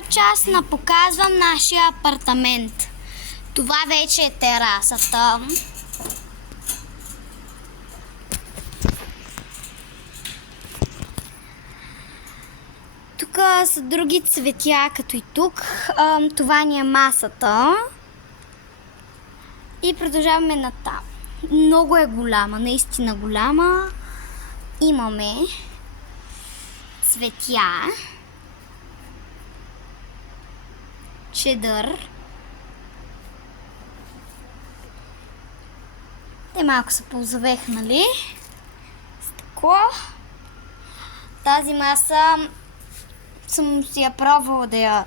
втора част на показвам нашия апартамент. Това вече е терасата. Тук са други цветя, като и тук. Това ни е масата. И продължаваме натам. Много е голяма, наистина голяма. Имаме цветя, чедър. Те малко са ползавехнали. Стъкло. Тази маса съм си я пробвала да я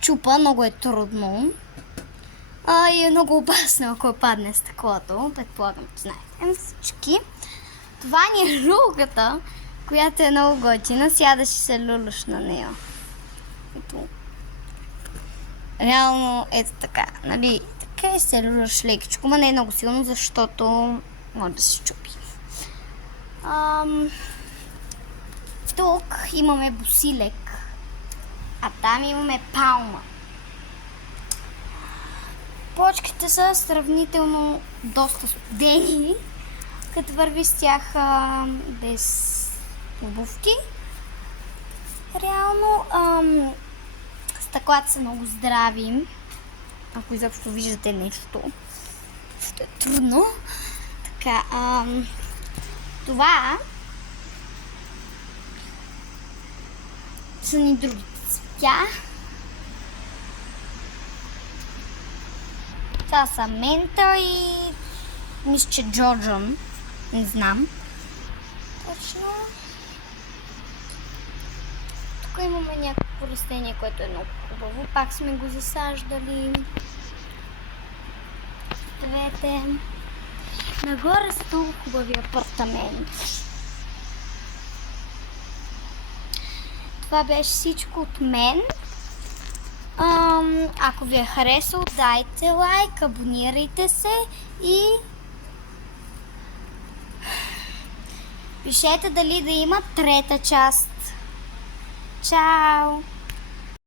чупа, много е трудно. И е много опасно, ако падне стъклото. Предполагам, че знаете всички. Това ни е люлката, която е много готина. Сядаш и се люляш на нея. Ето. Реално ето така, нали? Така и се люляш лекичко, но не е много силно, защото може да се чупи. Тук имаме босилек, а там имаме палма. Плочките са сравнително доста студени, като върви с тях без обувки. Реално стъклата са много здрави, ако изобщо виждате нещо. Ще е трудно. Така, това са ни другите цветя. Това са мента и мисля, че джорджан. Не знам. Точно. Тук имаме някакво растение, което е много хубаво. Пак сме го засаждали. Здравейте. Нагоре са много хубави апартамент. Това беше всичко от мен. Ако ви е харесало, дайте лайк, абонирайте се и пишете дали да има трета част. Чао!